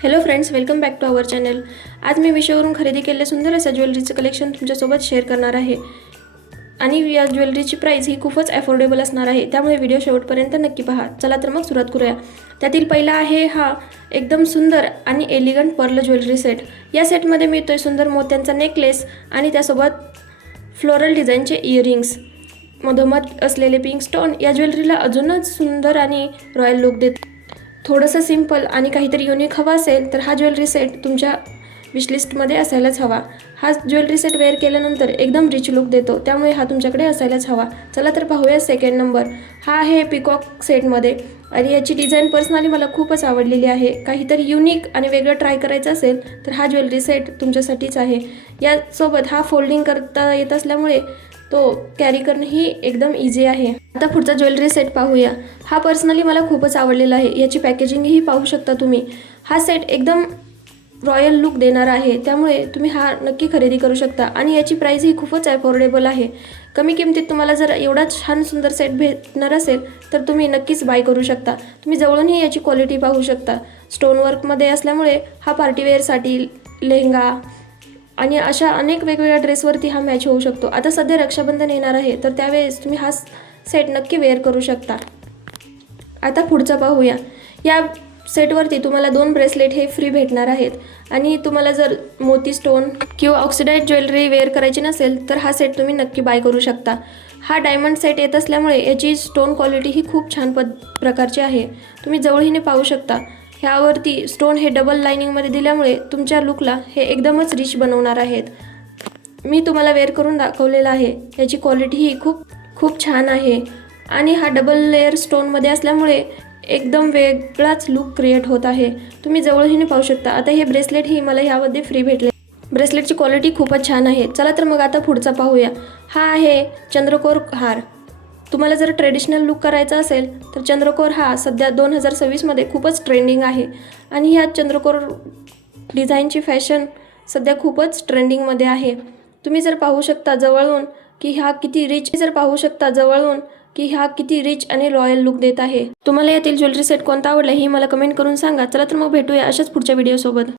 Hello friends, welcome back to our channel. आज मी मिशोवरून खरेदी केलेले सुंदर असं ज्वेलरीचं कलेक्शन तुमच्यासोबत शेअर करणार आहे आणि या ज्वेलरीची प्राइस ही खूपच अफोर्डेबल असणार आहे, त्यामुळे व्हिडिओ शेवटपर्यंत नक्की पहा। चला तर मग सुरुवात करूया। त्यातील पहिला आहे हा एकदम सुंदर आणि एलिगंट पर्ल ज्वेलरी सेट। या सेटमध्ये मिळतोय सुंदर मोत्यांचा नेकलेस आणि त्यासोबत फ्लोरल डिझाईनचे इयरिंग्स, मधोमध असलेले पिंक स्टोन या ज्वेलरीला अजूनच सुंदर आणि रॉयल लुक देते। थोडंसं सिंपल आणि काहीतरी युनिक हवा असेल तर हा ज्वेलरी सेट तुमच्या विशलिस्टमध्ये असायलाच हवा। हा ज्वेलरी सेट वेअर केल्यानंतर एकदम रिच लुक देतो, त्यामुळे हा तुमच्याकडे असायलाच हवा। चला तर पाहूया सेकंड नंबर। हा आहे पिकॉक सेटमध्ये आणि याची डिझाईन पर्सनली मला खूपच आवडलेली आहे। काहीतरी युनिक आणि वेगळं ट्राय करायचं असेल तर हा ज्वेलरी सेट तुमच्यासाठीच आहे। यासोबत हा फोल्डिंग करता येत असल्यामुळे तो कॅरी करणंही एकदम इझी आहे। आता पुढचा ज्वेलरी सेट पाहूया। हा पर्सनली मला खूपच आवडलेला आहे। याची पॅकेजिंगही पाहू शकता तुम्ही। हा सेट एकदम रॉयल लुक देणार आहे, त्यामुळे तुम्ही हा नक्की खरेदी करू शकता आणि याची प्राइस ही खूपच अफोर्डेबल आहे। कमी किमतीत तुम्हाला जर एवढा छान सुंदर सेट भेटणार असेल तर तुम्ही नक्कीच बाय करू शकता। तुम्ही जवळूनही याची क्वालिटी पाहू शकता। स्टोन वर्कमध्ये असल्यामुळे हा पार्टीवेअरसाठी, लेहंगा आणि अशा अनेक वेगवेगळ्या ड्रेसवरती हा मॅच होऊ शकतो। आता सध्या रक्षाबंधन येणार आहे, तर त्यावेळेस तुम्ही हा सेट नक्की वेअर करू शकता। आता पुढचा पाहूया। या सेटवरती तुम्हाला 2 ब्रेसलेट हे फ्री भेटणार आहेत आणि तुम्हाला जर मोती स्टोन किंवा ऑक्सिडाइज ज्वेलरी वेअर करायची नसेल तर हा सेट तुम्ही नक्की बाय करू शकता। हा डायमंड सेट येत असल्यामुळे याची स्टोन क्वालिटी ही खूप छान प्रकारची आहे। तुम्ही जवळीने पाहू शकता। ह्यावरती स्टोन हे डबल लाइनिंगमध्ये दिल्यामुळे तुमच्या लुकला हे एकदमच रिच बनवणार आहेत। मी तुम्हाला वेअर करून दाखवलेला आहे। याची क्वालिटी ही खूप छान आहे आणि हा डबल लेयर स्टोनमध्ये असल्यामुळे एकदम वेगळाच लुक क्रिएट होत आहे। तुम्ही जवळून पाहू शकता। आता हे ब्रेसलेट ही मला ह्यामध्ये फ्री भेटले। ब्रेसलेटची क्वालिटी खूपच छान आहे। चला तर मग आता पुढचा पाहूया। हा आहे चंद्रकोर हार। तुम्हाला जर ट्रेडिशनल लुक करायचा असेल तर चंद्रकोर हा सध्या 2026मध्ये खूपच ट्रेंडिंग आहे आणि ह्या चंद्रकोर डिझाईनची फॅशन सध्या खूपच ट्रेंडिंगमध्ये आहे। तुम्ही जर पाहू शकता जवळून की हा किती रिच आणि रॉयल लुक देत आहे। तुम्हाला यातील ज्वेलरी सेट कोणता आवडला हे मला कमेंट करून सांगा। चला तर मग भेटूया अशाच पुढच्या व्हिडिओ सोबत।